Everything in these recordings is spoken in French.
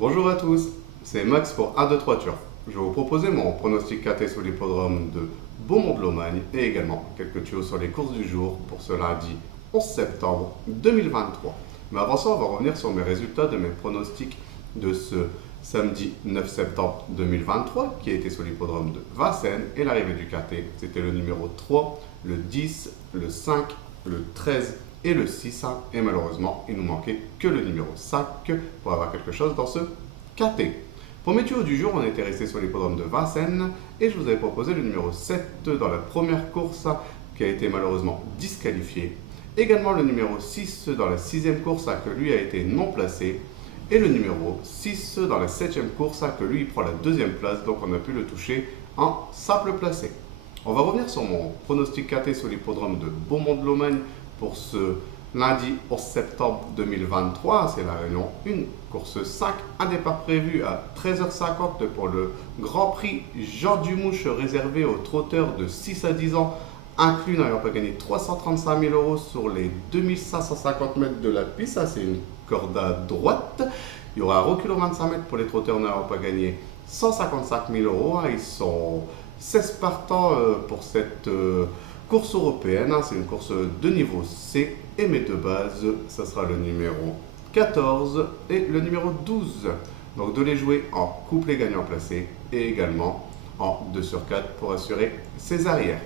Bonjour à tous, c'est Max pour 1, 2, 3 Turf. Je vais vous proposer mon pronostic KT sur l'hippodrome de Beaumont-de-Lomagne et également quelques tuyaux sur les courses du jour pour ce lundi 11 septembre 2023. Mais avant ça, on va revenir sur mes résultats de mes pronostics de ce samedi 9 septembre 2023 qui a été sur l'hippodrome de Vincennes et l'arrivée du KT. C'était le numéro 3, le 10, le 5, le 13 et le 6, et malheureusement il nous manquait que le numéro 5 pour avoir quelque chose dans ce KT. Pour mes tuyaux du jour, on était resté sur l'hippodrome de Vincennes et je vous avais proposé le numéro 7 dans la première course qui a été malheureusement disqualifié. Également le numéro 6 dans la 6e course que lui a été non placé et le numéro 6 dans la 7e course que lui prend la 2e place, donc on a pu le toucher en simple placé. On va revenir sur mon pronostic KT sur l'hippodrome de Beaumont-de-Lomagne pour ce lundi 11 septembre 2023, c'est la réunion 1, course 5, un départ prévu à 13h50 pour le Grand Prix Jean Dumouche réservé aux trotteurs de 6 à 10 ans, inclus n'ayant pas gagné 335 000 € sur les 2550 mètres de la piste, ça c'est une corde à droite. Il y aura un recul aux 25 mètres pour les trotteurs n'ayant pas gagné 155 000 €, ils sont 16 partants pour cette course européenne, c'est une course de niveau C et mes deux bases, ça sera le numéro 14 et le numéro 12. Donc de les jouer en couplet gagnant placé et également en 2 sur 4 pour assurer ses arrières.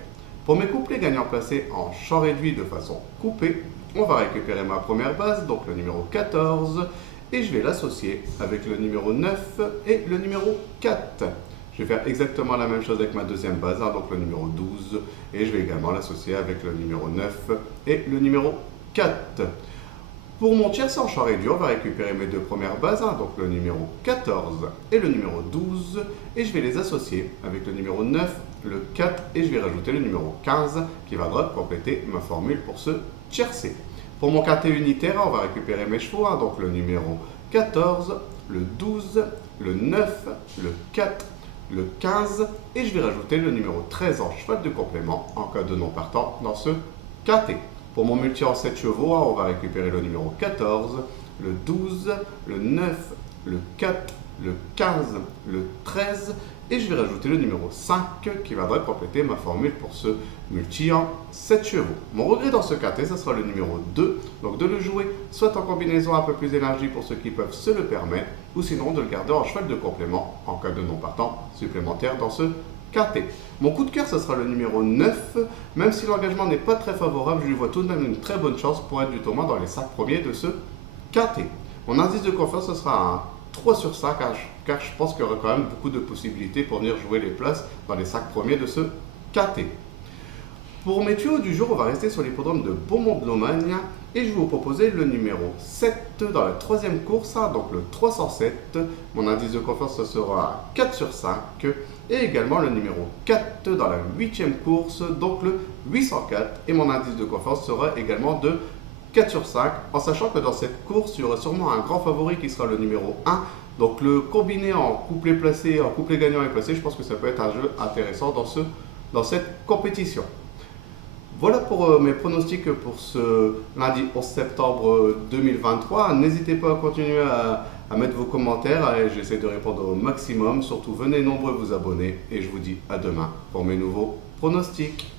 Pour mes couplets gagnants placés en champ réduit de façon coupée, on va récupérer ma première base, donc le numéro 14, et je vais l'associer avec le numéro 9 et le numéro 4. Je vais faire exactement la même chose avec ma deuxième base, donc le numéro 12, et je vais également l'associer avec le numéro 9 et le numéro 4. Pour mon tiercé en champ réduit, on va récupérer mes deux premières bases, donc le numéro 14 et le numéro 12, et je vais les associer avec le numéro 9, le 4, et je vais rajouter le numéro 15 qui viendra compléter ma formule pour ce tiercé. Pour mon KT unitaire, on va récupérer mes chevaux, donc le numéro 14, le 12, le 9, le 4, le 15 et je vais rajouter le numéro 13 en cheval de complément en cas de non partant dans ce KT. Pour mon multi en 7 chevaux, on va récupérer le numéro 14, le 12, le 9, le 4, le 15, le 13 et je vais rajouter le numéro 5 qui viendra compléter ma formule pour ce multi en 7 chevaux. Mon regret dans ce KT, ce sera le numéro 2, donc de le jouer soit en combinaison un peu plus élargie pour ceux qui peuvent se le permettre, ou sinon de le garder en cheval de complément en cas de non partant supplémentaire dans ce KT. Mon coup de cœur, ce sera le numéro 9, même si l'engagement n'est pas très favorable, je lui vois tout de même une très bonne chance pour être du tournoi dans les 5 premiers de ce KT. Mon indice de confiance, ce sera un 3 sur 5, car je pense qu'il y aura quand même beaucoup de possibilités pour venir jouer les places dans les 5 premiers de ce KT. Pour mes tuyaux du jour, on va rester sur l'hippodrome de Beaumont-de-Lomagne et je vais vous proposer le numéro 7 dans la 3e course, donc le 307. Mon indice de confiance ce sera 4 sur 5 et également le numéro 4 dans la 8e course, donc le 804. Et mon indice de confiance sera également de 4 sur 5, en sachant que dans cette course, il y aura sûrement un grand favori qui sera le numéro 1. Donc le combiné en couplet placé, en couplet gagnant et placé, je pense que ça peut être un jeu intéressant dans cette compétition. Voilà pour mes pronostics pour ce lundi 11 septembre 2023. N'hésitez pas à continuer à mettre vos commentaires et j'essaie de répondre au maximum. Surtout, venez nombreux vous abonner et je vous dis à demain pour mes nouveaux pronostics.